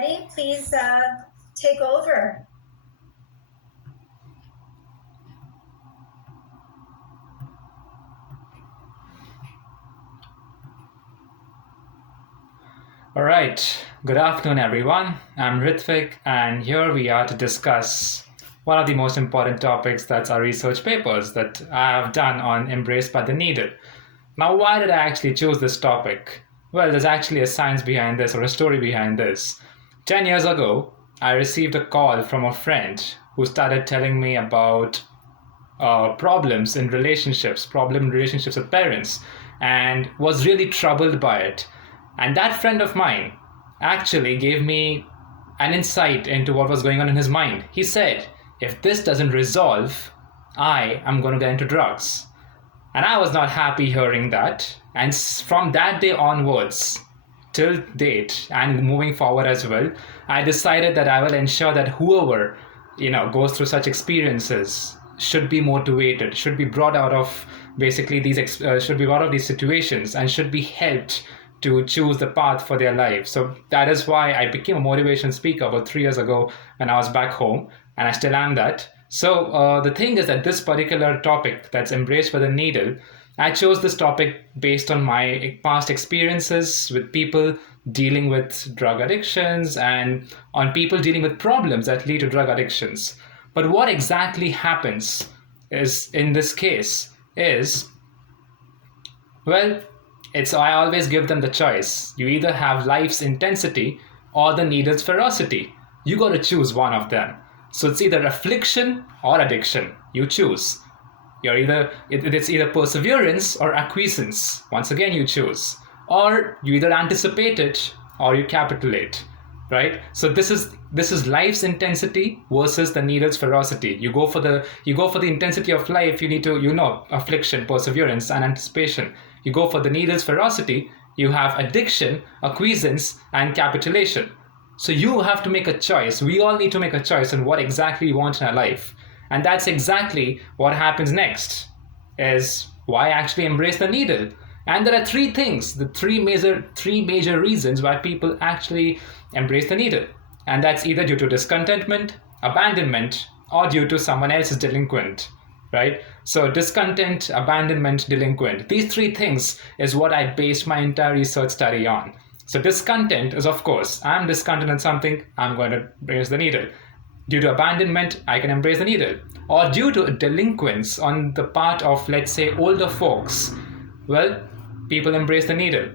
ready, please take over. All right. Good afternoon, everyone. I'm Ritvik, and here we are to discuss one of the most important topics, that's our research papers that I have done on Embraced by the Needle. Now, why did I actually choose this topic? Well, there's actually a science behind this or a story behind this. 10 years ago, I received a call from a friend who started telling me about problems in relationships, problem in relationships with parents, and was really troubled by it. And that friend of mine actually gave me an insight into what was going on in his mind. He said, if this doesn't resolve, I am going to get into drugs. And I was not happy hearing that. And from that day onwards, till date, and moving forward as well, I decided that I will ensure that whoever goes through such experiences should be motivated, should be brought out of basically should be brought out of these situations, and should be helped to choose the path for their life. So that is why I became a motivation speaker about 3 years ago when I was back home, and I still am that. So the thing is that this particular topic, that's Embraced by the Needle, I chose this topic based on my past experiences with people dealing with drug addictions and on people dealing with problems that lead to drug addictions. But what exactly happens is in this case is, well, it's I always give them the choice. You either have life's intensity or the needle's ferocity. You got to choose one of them. So it's either affliction or addiction. You choose. It's either perseverance or acquiescence. Once again, you choose. Or you either anticipate it or you capitulate, right? So this is life's intensity versus the needle's ferocity. You go for the intensity of life. You need to affliction, perseverance, and anticipation. You go for the needle's ferocity. You have addiction, acquiescence, and capitulation. So you have to make a choice. We all need to make a choice on what exactly we want in our life. And that's exactly what happens next, is why actually embrace the needle. And there are three things, the three major reasons why people actually embrace the needle. And that's either due to discontentment, abandonment, or due to someone else's delinquent, right? So discontent, abandonment, delinquent. These three things is what I based my entire research study on. So discontent is, of course, I'm discontent on something, I'm going to embrace the needle. Due to abandonment, I can embrace the needle. Or due to delinquence on the part of, let's say, older folks, well, people embrace the needle.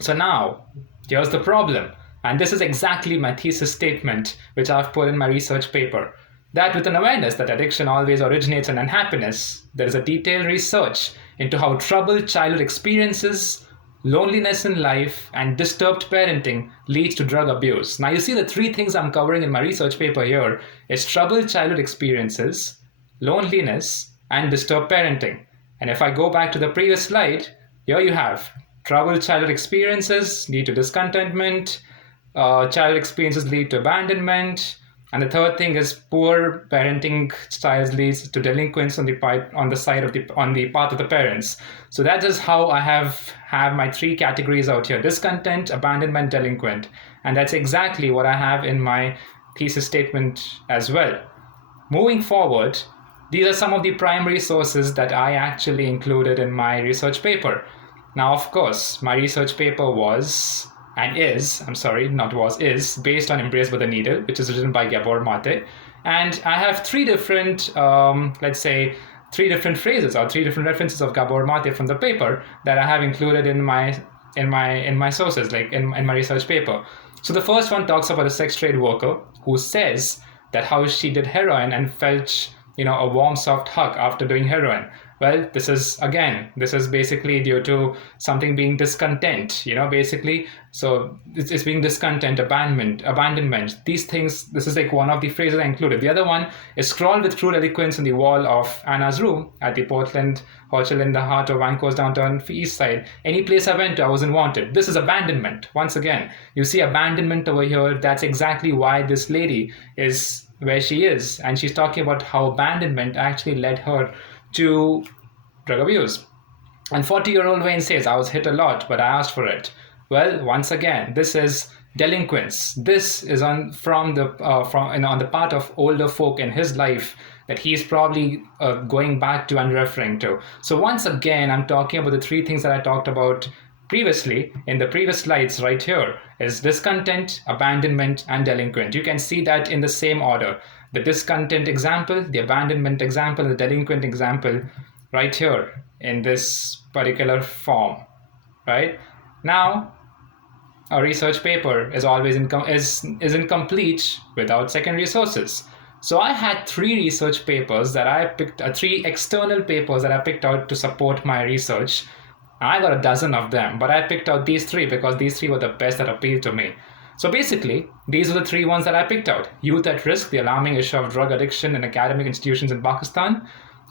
So now, here's the problem. And this is exactly my thesis statement, which I've put in my research paper. That with an awareness that addiction always originates in unhappiness, there is a detailed research into how troubled childhood experiences, loneliness in life, and disturbed parenting leads to drug abuse. Now you see the three things I'm covering in my research paper here is troubled childhood experiences, loneliness, and disturbed parenting. And if I go back to the previous slide, here you have troubled childhood experiences lead to discontentment, child experiences lead to abandonment, and the third thing is poor parenting styles leads to delinquence on the part of the parents. So that is how I have my three categories out here: discontent, abandonment, delinquent. And that's exactly what I have in my thesis statement as well. Moving forward, these are some of the primary sources that I actually included in my research paper. Now, of course, my research paper is based on Embraced by the Needle, which is written by Gabor Mate. And I have three different phrases or three different references of Gabor Mate from the paper that I have included in my sources, like in my research paper. So the first one talks about a sex trade worker who says that how she did heroin and felt a warm, soft hug after doing heroin. Well, this is basically due to something being discontent, basically. So it's being discontent, abandonment. These things, this is like one of the phrases I included. The other one is scrawled with cruel eloquence on the wall of Anna's room at the Portland Hotel in the heart of Vancouver's downtown east side. Any place I went to, I wasn't wanted. This is abandonment. Once again, you see abandonment over here. That's exactly why this lady is where she is. And she's talking about how abandonment actually led her to drug abuse. And 40-year-old Wayne says, I was hit a lot, but I asked for it. Well, once again, this is delinquents. This is on on the part of older folk in his life that he's probably going back to and referring to. So once again, I'm talking about the three things that I talked about previously in the previous slides right here is discontent, abandonment, and delinquent. You can see that in the same order. The discontent example, the abandonment example, the delinquent example right here in this particular form, right? Now, a research paper is always incomplete without secondary sources. So I had three research papers that I picked, three external papers that I picked out to support my research. I got a dozen of them, but I picked out these three because these three were the best that appealed to me. So basically, these are the three ones that I picked out. Youth at Risk, the alarming issue of drug addiction in academic institutions in Pakistan.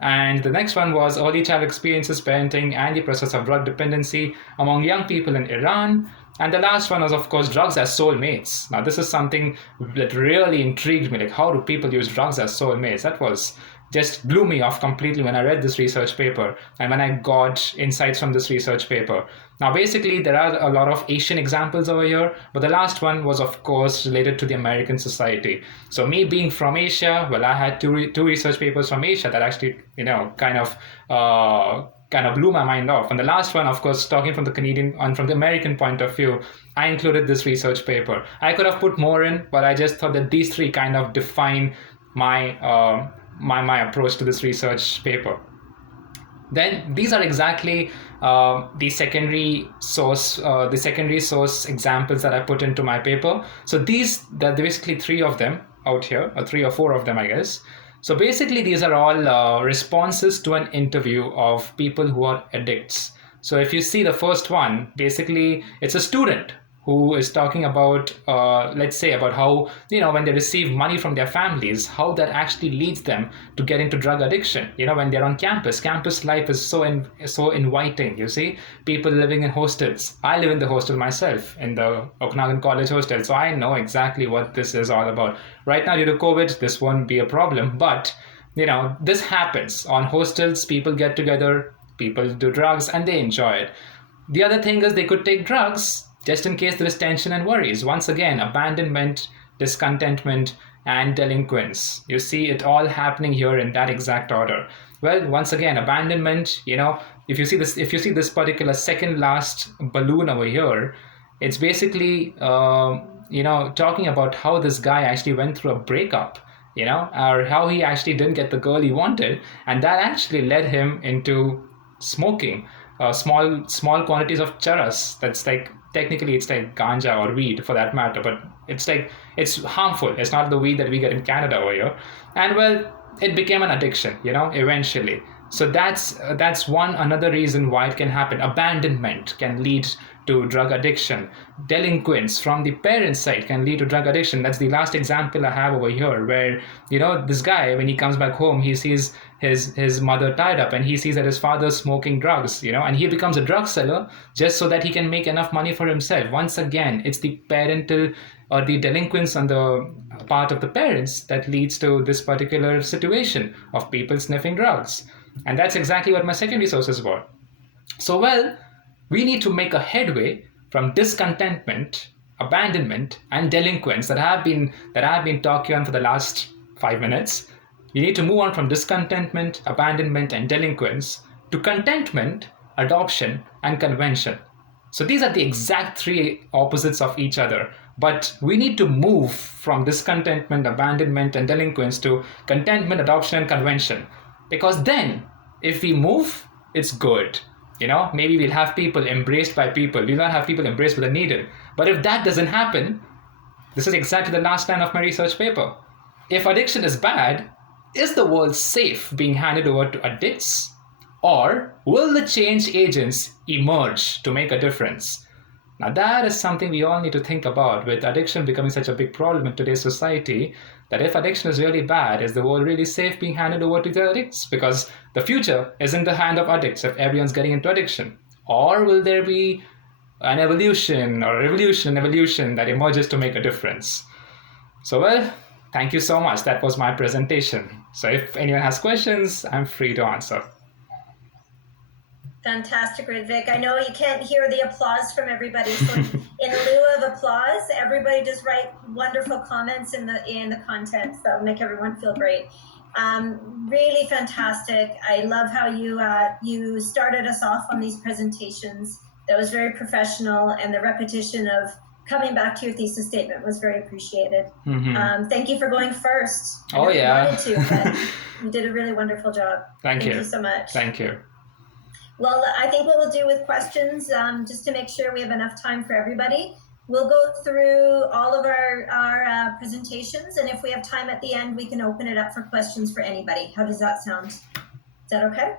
And the next one was early child experiences, parenting, and the process of drug dependency among young people in Iran. And the last one was, of course, drugs as soulmates. Now, this is something that really intrigued me. Like, how do people use drugs as soulmates? That was just blew me off completely when I read this research paper and when I got insights from this research paper. Now, basically, there are a lot of Asian examples over here, but the last one was, of course, related to the American society. So me being from Asia, well, I had two research papers from Asia that actually, kind of blew my mind off. And the last one, of course, talking from the Canadian and from the American point of view, I included this research paper. I could have put more in, but I just thought that these three kind of define my my approach to this research paper. Then these are exactly the secondary source examples that I put into my paper. So there are basically three of them out here, or three or four of them, I guess. So basically, these are all responses to an interview of people who are addicts. So if you see the first one, basically, it's a student who is talking about, let's say, about how, when they receive money from their families, how that actually leads them to get into drug addiction. When they're on campus life is so inviting, you see. People living in hostels. I live in the hostel myself, in the Okanagan College hostel, so I know exactly what this is all about. Right now, due to COVID, this won't be a problem, but, this happens. On hostels, people get together, people do drugs, and they enjoy it. The other thing is they could take drugs just in case there is tension and worries. Once again, abandonment, discontentment, and delinquence. You see it all happening here in that exact order. Well, once again, abandonment, if you see this particular second last balloon over here, it's basically, talking about how this guy actually went through a breakup, or how he actually didn't get the girl he wanted. And that actually led him into smoking small quantities of charas. That's like, technically it's like ganja or weed for that matter, but it's harmful. It's not the weed that we get in Canada over here. And well, it became an addiction, eventually. So that's another reason why it can happen. Abandonment can lead to drug addiction. Delinquents from the parents' side can lead to drug addiction. That's the last example I have over here, where this guy, when he comes back home, he sees his mother tied up, and he sees that his father's smoking drugs, and he becomes a drug seller just so that he can make enough money for himself. Once again, it's the parental or the delinquents on the part of the parents that leads to this particular situation of people sniffing drugs. And that's exactly what my second resource is about. So, well, we need to make a headway from discontentment, abandonment, and delinquence that I've been talking on for the last 5 minutes. We need to move on from discontentment, abandonment, and delinquence to contentment, adoption, and convention. So these are the exact three opposites of each other. But we need to move from discontentment, abandonment, and delinquence to contentment, adoption, and convention. Because then, if we move, it's good. Maybe we'll have people embraced by people. We'll not have people embraced by the needed. But if that doesn't happen, this is exactly the last line of my research paper. If addiction is bad, is the world safe being handed over to addicts? Or will the change agents emerge to make a difference? Now that is something we all need to think about, with addiction becoming such a big problem in today's society, that if addiction is really bad, is the world really safe being handed over to the addicts? Because the future is in the hand of addicts if everyone's getting into addiction. Or will there be an evolution or revolution that emerges to make a difference? So well, thank you so much. That was my presentation. So if anyone has questions, I'm free to answer. Fantastic, Ridvik. I know you can't hear the applause from everybody, so in lieu of applause, everybody just write wonderful comments in the content. So make everyone feel great. Really fantastic. I love how you started us off on these presentations. That was very professional, and the repetition of coming back to your thesis statement was very appreciated. Thank you for going first. I know you wanted to, but you did a really wonderful job. Thank you. Thank you so much. Thank you. Well, I think what we'll do with questions, just to make sure we have enough time for everybody, we'll go through all of our presentations, and if we have time at the end, we can open it up for questions for anybody. How does that sound? Is that okay?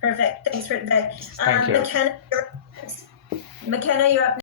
Perfect. Thanks, Ritvic. Thank you. McKenna, you're up.